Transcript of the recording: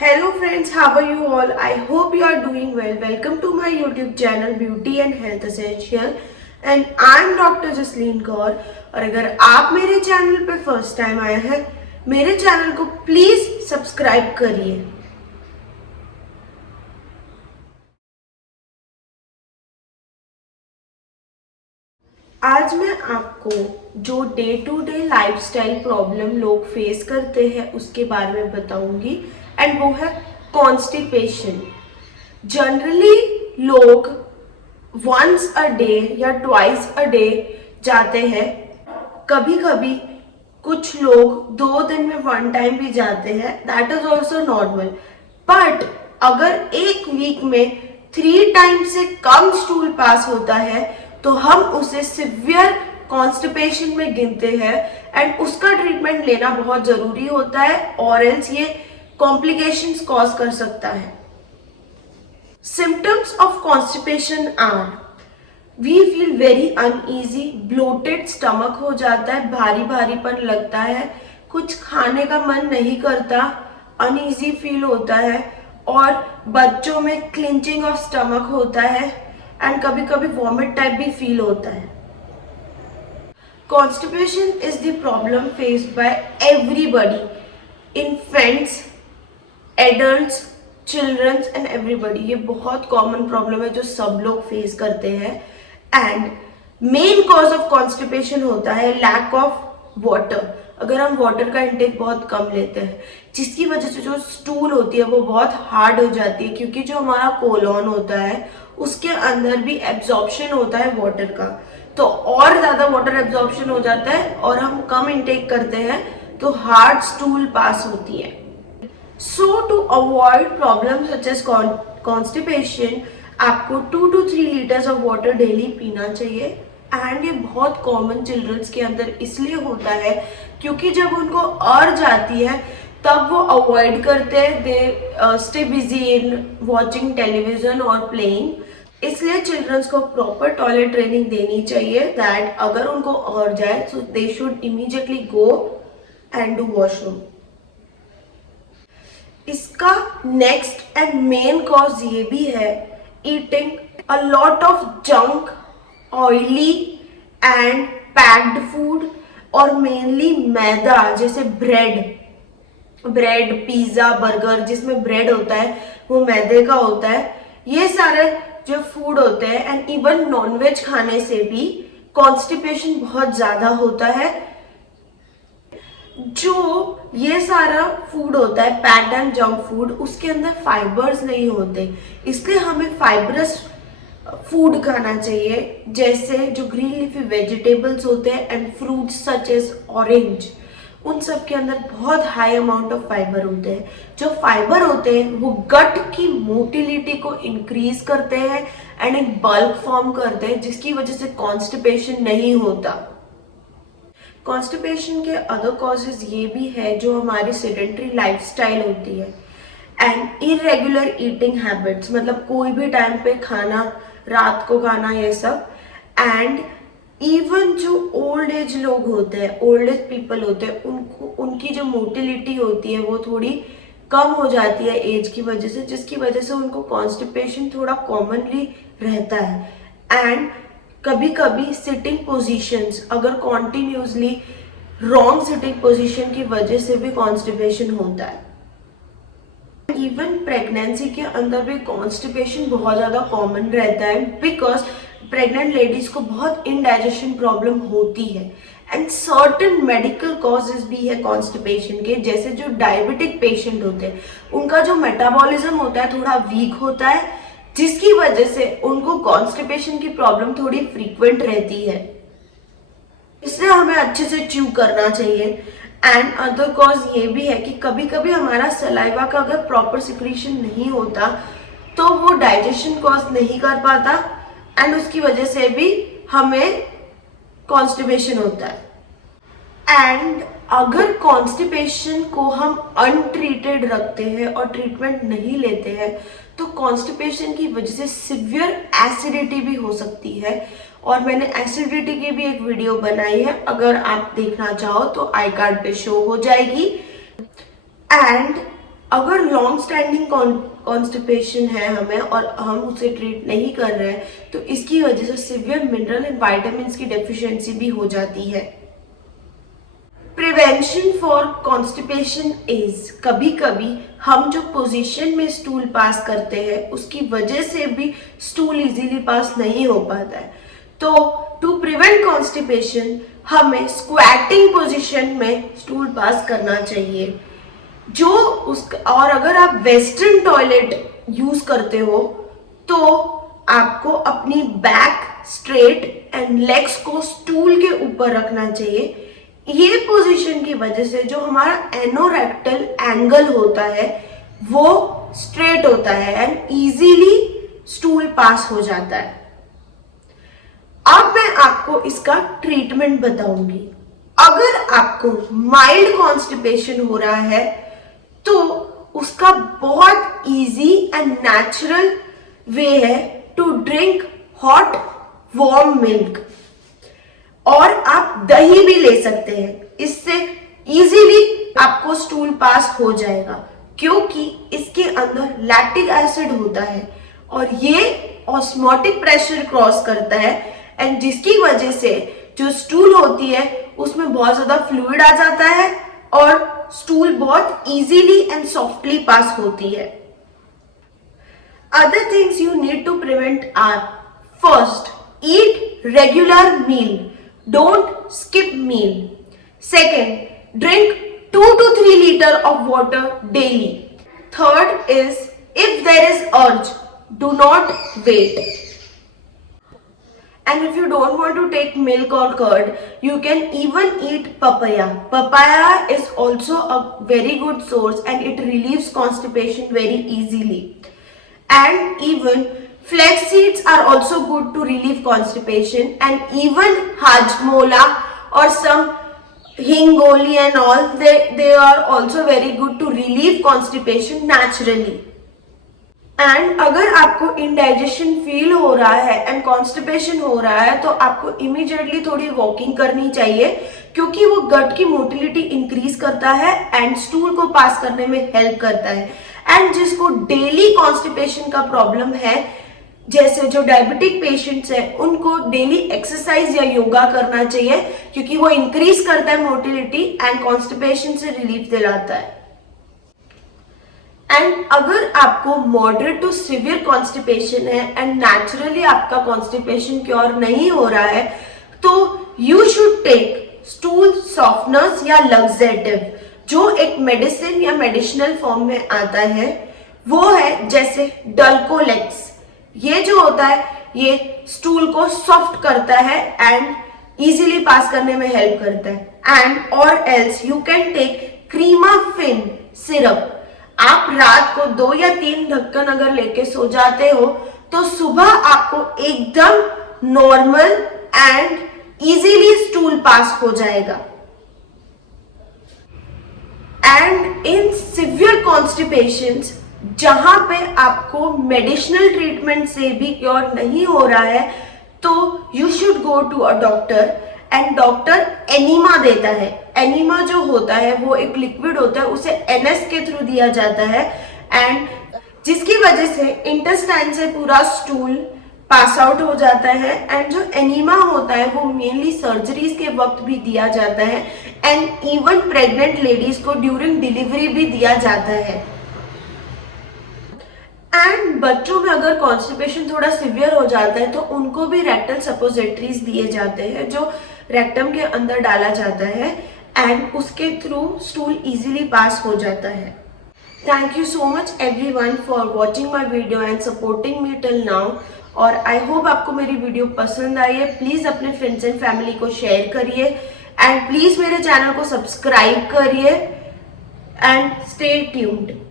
Hello friends, how are you all? I hope you are doing well. Welcome to my YouTube channel Beauty and Health Essential and I'm Dr. Jasleen Kaur और अगर आप मेरे channel पे first time आए हैं मेरे channel को please subscribe करिए। आज मैं आपको जो day to day lifestyle problem लोग फेस करते हैं उसके बारे में बताऊंगी एंड वो है कॉन्स्टिपेशन। जनरली लोग वंस अ डे या ट्वाइस अ डे जाते हैं, कभी कभी कुछ लोग 2 दिन में 1 टाइम भी जाते हैं, that is also normal. But अगर एक वीक में 3 टाइम से कम स्टूल पास होता है तो हम उसे सिवियर कॉन्स्टिपेशन में गिनते हैं एंड उसका ट्रीटमेंट लेना बहुत जरूरी होता है और एल्स ये कॉम्प्लिकेशंस कॉज कर सकता है। Symptoms of constipation are we feel very uneasy, bloated stomach हो जाता है, भारी भारीपन लगता है, कुछ खाने का मन नहीं करता, अनईजी फील होता है और बच्चों में क्लिंचिंग ऑफ स्टमक होता है एंड कभी कभी वॉमिट टाइप भी फील होता है। Constipation is the problem faced by everybody, infants, adults, children's and everybody. ये बहुत कॉमन प्रॉब्लम है जो सब लोग फेस करते हैं and main cause of constipation होता है लैक ऑफ वाटर। अगर हम वाटर का इंटेक बहुत कम लेते हैं जिसकी वजह से जो स्टूल होती है वो बहुत हार्ड हो जाती है, क्योंकि जो हमारा कोलोन होता है उसके अंदर भी एब्जॉर्प्शन होता है वाटर का, तो और ज्यादा वाटर एब्जॉर्प्शन हो जाता है और हम कम इंटेक करते हैं तो हार्ड स्टूल पास होती है। So to avoid problems such as constipation, आपको 2 to 3 litres of water daily पीना चाहिए एंड ये बहुत कॉमन चिल्ड्रंस के अंदर इसलिए होता है क्योंकि जब उनको अर्ज आती है तब वो अवॉइड करते हैं, they stay busy in watching television और प्लेइंग। इसलिए चिल्ड्रंस को प्रॉपर टॉयलेट ट्रेनिंग देनी चाहिए दैट अगर उनको अर्ज आए so they should immediately go and do washroom. इसका नेक्स्ट एंड मेन कॉज ये भी है eating a lot of junk, oily and packed food और मेनली मैदा, जैसे ब्रेड, पिज्जा, बर्गर जिसमें ब्रेड होता है वो मैदे का होता है। ये सारे जो फूड होते हैं एंड इवन नॉनवेज खाने से भी कॉन्स्टिपेशन बहुत ज्यादा होता है। जो ये सारा फूड होता है पैक्ड एंड जंक फूड, उसके अंदर फाइबर्स नहीं होते, इसलिए हमें फाइबरस फूड खाना चाहिए, जैसे जो ग्रीन लीफी वेजिटेबल्स होते हैं and fruits such as orange, उन सब के अंदर बहुत हाई अमाउंट ऑफ फाइबर होते हैं। जो फाइबर होते हैं वो गट की मोटिलिटी को इंक्रीज करते हैं एंड एक बल्क फॉर्म करते हैं जिसकी वजह से कॉन्स्टिपेशन नहीं होता। कॉन्स्टिपेशन के अदर कॉजेज ये भी है जो हमारी सेडेंटरी लाइफस्टाइल होती है एंड इरेगुलर ईटिंग हैबिट्स, मतलब कोई भी टाइम पे खाना, रात को खाना, ये सब। एंड इवन जो ओल्ड एज लोग होते हैं, ओल्ड एज पीपल होते हैं, उनकी जो मोटिलिटी होती है वो थोड़ी कम हो जाती है एज की वजह से, जिसकी वजह से उनको कॉन्स्टिपेशन थोड़ा कॉमनली रहता है। एंड कभी कभी सिटिंग पोजीशंस, अगर कॉन्टिन्यूसली रॉन्ग सिटिंग पोजीशन की वजह से भी कॉन्स्टिपेशन होता है। इवन प्रेगनेंसी के अंदर भी कॉन्स्टिपेशन बहुत ज्यादा कॉमन रहता है बिकॉज प्रेग्नेंट लेडीज को बहुत इनडाइजेशन प्रॉब्लम होती है एंड सर्टेन मेडिकल कॉजेज भी है कॉन्स्टिपेशन के, जैसे जो डायबिटिक पेशेंट होते हैं उनका जो मेटाबॉलिज्म होता है थोड़ा वीक होता है, जिसकी वजह से उनको कॉन्स्टिपेशन की प्रॉब्लम थोड़ी फ्रीक्वेंट रहती है, इसलिए हमें अच्छे से च्यू करना चाहिए। एंड अदर कॉज ये भी है कि कभी कभी हमारा सलाइवा का अगर प्रॉपर सिक्रीशन नहीं होता तो वो डाइजेशन कॉज नहीं कर पाता एंड उसकी वजह से भी हमें कॉन्स्टिपेशन होता है। एंड अगर कॉन्स्टिपेशन को हम अनट्रीटेड रखते हैं और ट्रीटमेंट नहीं लेते हैं तो कॉन्स्टिपेशन की वजह से सिवियर एसिडिटी भी हो सकती है और मैंने एसिडिटी की भी एक वीडियो बनाई है, अगर आप देखना चाहो तो आई कार्ड पे शो हो जाएगी। एंड अगर लॉन्ग स्टैंडिंग कॉन्स्टिपेशन है हमें और हम उसे ट्रीट नहीं कर रहे हैं तो इसकी वजह से सिवियर मिनरल एंड विटामिन्स की डेफिशिएंसी भी हो जाती है। प्रिवेंशन फॉर कॉन्स्टिपेशन इज, कभी कभी हम जो पोजीशन में स्टूल पास करते हैं उसकी वजह से भी स्टूल इजीली पास नहीं हो पाता है। तो टू प्रिवेंट कॉन्स्टिपेशन हमें स्क्वैटिंग पोजीशन में स्टूल पास करना चाहिए। और अगर आप वेस्टर्न टॉयलेट यूज करते हो तो आपको अपनी बैक स्ट्रेट एंड लेग्स को स्टूल के ऊपर रखना चाहिए। ये पोजीशन की वजह से जो हमारा एनोरेक्टल एंगल होता है वो स्ट्रेट होता है एंड इजीली स्टूल पास हो जाता है। अब मैं आपको इसका ट्रीटमेंट बताऊंगी। अगर आपको माइल्ड कॉन्स्टिपेशन हो रहा है तो उसका बहुत इजी एंड नेचुरल वे है to drink hot warm milk, और आप दही भी ले सकते हैं। इससे इजीली आपको स्टूल पास हो जाएगा क्योंकि इसके अंदर लैक्टिक एसिड होता है और ये ऑस्मोटिक प्रेशर क्रॉस करता है एंड जिसकी वजह से जो स्टूल होती है उसमें बहुत ज्यादा फ्लूइड आ जाता है और स्टूल बहुत इजीली एंड सॉफ्टली पास होती है। Other things you need to prevent are: first, eat regular meal. Don't skip meal. Second, drink 2 to 3 liters of water daily. Third is, if there is urge, do not wait. And if you don't want to take milk or curd, you can even eat papaya. Papaya is also a very good source and it relieves constipation very easily. And even flax seeds are also good to relieve constipation, and even hajmola or some hingoli and all, they are also very good to relieve constipation naturally. And अगर आपको indigestion feel हो रहा है and constipation हो रहा है तो आपको इमीडिएटली थोड़ी वॉकिंग करनी चाहिए क्योंकि वो गट की मोटिलिटी इंक्रीज करता है एंड स्टूल को पास करने में हेल्प करता है। एंड जिसको डेली कॉन्स्टिपेशन का प्रॉब्लम है, जैसे जो डायबिटिक पेशेंट्स हैं, उनको डेली एक्सरसाइज या योगा करना चाहिए क्योंकि वो इंक्रीज करता है मोटिलिटी एंड कॉन्स्टिपेशन से रिलीफ दिलाता है। एंड अगर आपको मॉडरेट टू सिवियर कॉन्स्टिपेशन है एंड नेचुरली आपका कॉन्स्टिपेशन क्योर नहीं हो रहा है तो you should take stool softeners या लग्जेटिव, जो एक मेडिसिन या मेडिसिनल फॉर्म में आता है। वो है जैसे डल्कोलेक्स। ये जो होता है ये स्टूल को सॉफ्ट करता है एंड इजीली पास करने में हेल्प करता है। एंड और else you can take Cremaffin syrup. आप रात को 2 या 3 ढक्कन अगर लेके सो जाते हो तो सुबह आपको एकदम normal and easily stool pass हो जाएगा। एंड इन सिवियर कॉन्स्टिपेशंस जहां पे आपको मेडिसिनल ट्रीटमेंट से भी क्योर नहीं हो रहा है तो you should go to a doctor and doctor enema देता है। एनीमा जो होता है वो एक लिक्विड होता है, उसे एनएस के थ्रू दिया जाता है एंड जिसकी वजह से इंटेस्टाइन से पूरा स्टूल पास आउट हो जाता है। एंड जो एनीमा होता है वो मेनली सर्जरीज के वक्त भी दिया जाता है एंड इवन प्रेग्नेंट लेडीज को ड्यूरिंग डिलीवरी भी दिया जाता है। एंड बच्चों में अगर कॉन्स्टिपेशन थोड़ा सिवियर हो जाता है तो उनको भी रेक्टल सपोजिटरीज दिए जाते हैं जो रेक्टम के अंदर डाला जाता है एंड उसके थ्रू स्टूल इजीली पास हो जाता है। Thank you so much everyone for watching my video and supporting me till now. और आई होप आपको मेरी वीडियो पसंद आई है। प्लीज अपने फ्रेंड्स एंड फैमिली को शेयर करिए एंड प्लीज मेरे चैनल को सब्सक्राइब करिए एंड स्टे ट्यून्ड।